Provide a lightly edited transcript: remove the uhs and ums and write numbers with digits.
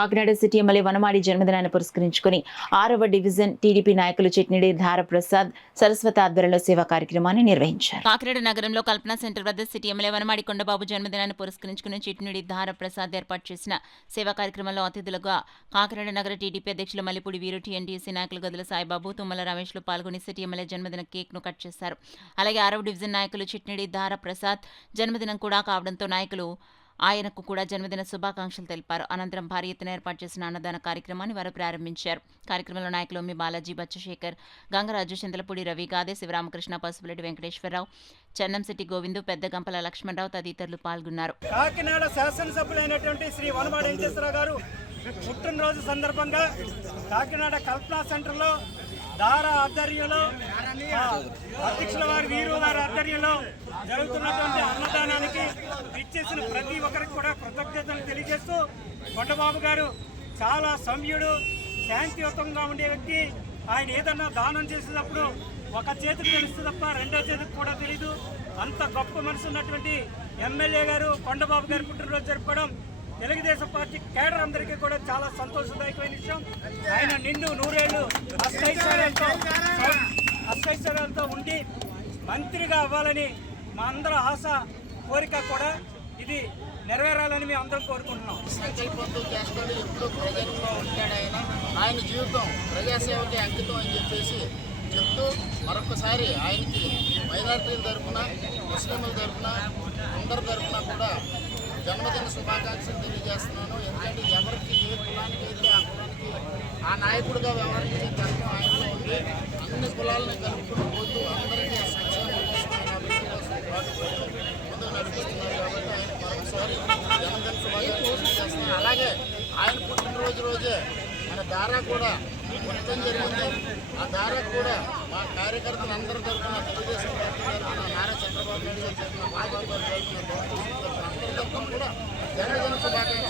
Kakinada city MLA Vanamadi జన్మదినాన్ని పురస్కరించుకుని 6వ డివిజన్ టీడీపీ నాయకులు చిట్నిడి ధారప్రసాద్ సరస్వతి ఆధ్వర్యంలో సేవా కార్యక్రమాన్ని నిర్వహించారు. కాకినాడ నగరంలో కల్పన సెంటర్ వద్ద సిటీ ఎమ్మెల్యే వనమాడి కొండబాబు జన్మదినాన్ని పురస్కరించుకుని చిట్నిడి ధారప్రసాద్ ఏర్పాటు చేసిన సేవా కార్యక్రమంలో అతిథులుగా కాకినాడ నగర టీడీపీ అధ్యక్షులు మల్లిపూడి వీరు, టీఎన్డీసీ నాయకులు గదుల సాయిబాబు, తుమ్మల రమేష్లు పాల్గొని సిటీ ఎమ్మెల్యే జన్మదిన కేక్ ను కట్ చేశారు. అలాగే 6వ డివిజన్ నాయకులు చిట్నిడి ధారప్రసాద్ జన్మదినం కూడా కావడంతో నాయకులు ఆయనకు కూడా జన్మదిన శుభాకాంక్షలు తెలిపారు. అనంతరం భారీ ఎత్తున ఏర్పాటు చేసిన అన్నదాన కార్యక్రమాన్ని వారు ప్రారంభించారు. కార్యక్రమంలో నాయకులు మీ బాలాజీ, బచ్చశేఖర్, గంగరాజు, చింతలపూడి రవి, గాదే శివరామకృష్ణ, పసుపులెడ్డి వెంకటేశ్వరరావు, చెన్నంశెట్టి గోవిందు, పెద్ద గంపల లక్ష్మణరావు తదితరులు పాల్గొన్నారు. కాకినాడ శాసనసభ్యులైనటువంటి శ్రీ వనమాడి వెంకటేశ్వరరావు గారు పుట్టినరోజు సందర్భంగా కాకినాడ కల్పనా సెంటర్లో దారా ఆధ్వర్యంలో అధ్యక్షుల వారి వీరు వారి ఆధ్వర్యంలో జరుగుతున్నటువంటి అన్నదానానికి ఇచ్చేసిన ప్రతి ఒక్కరికి కూడా కృతజ్ఞతలు తెలియజేస్తూ, కొండబాబు గారు చాలా సౌమ్యుడు, శాంతియుతంగా ఉండే వ్యక్తి. ఆయన ఏదన్నా దానం చేసేటప్పుడు ఒక చేతికి తెలుస్తుంది తప్ప రెండో చేతికి కూడా తెలీదు. అంత గొప్ప మనసు ఉన్నటువంటి ఎమ్మెల్యే గారు కొండబాబు గారు పుట్టినరోజు జరుపుకోవడం తెలుగుదేశం పార్టీ కేడర్ అందరికీ కూడా చాలా సంతోషదాయకమైన విషయం. ఆయన నిండు నూరేళ్లు అష్టైశ్వర్యాలతో ఉండి మంత్రిగా అవ్వాలని మా అందరి ఆశ, కోరిక కూడా ఇది నెరవేరాలని మేము అందరం కోరుకుంటున్నాం. సంకల్పంతో చేస్తాడు, ఎప్పుడు ప్రజల్లో ఉంటాడు. ఆయన జీవితం ప్రజాసేవకి అంకితం అని చెప్పేసి చెప్తూ మరొకసారి ఆయనకి మైనారిటీల తరఫున, ముస్లింల తరఫున, అందరి తరఫున కూడా జన్మదిన శుభాకాంక్షలు తెలియజేస్తున్నాను. ఎందుకంటే ఎవరికి ఏ కులానికి అయితే ఆ కులానికి ఆ నాయకుడిగా వ్యవహరించే తరఫున ఆయనలో ఉండి అన్ని కులాలను కలుపుకుంటూ పోతూ అందరికీ ఆ సంక్షేమం కోసం, అభివృద్ధి కోసం ముందుకు నడిపిస్తున్నారు. కాబట్టి ఆయన మరొకసారి జన్మదిన శుభాకాంక్షలు తెలియజేస్తున్నాను. అలాగే ఆయన పుట్టినరోజు రోజే మన దారా కూడా మొత్తం జరిగింది. ఆ దారా కూడా మా కార్యకర్తలు అందరి తరఫున, తెలుగుదేశం పార్టీ తరఫున, నారా చంద్రబాబు నాయుడు గారు తరఫున, బాబాబు గారు తరఫున, అందరి తరఫున కూడా జన్మదిన శుభాకాంక్షలు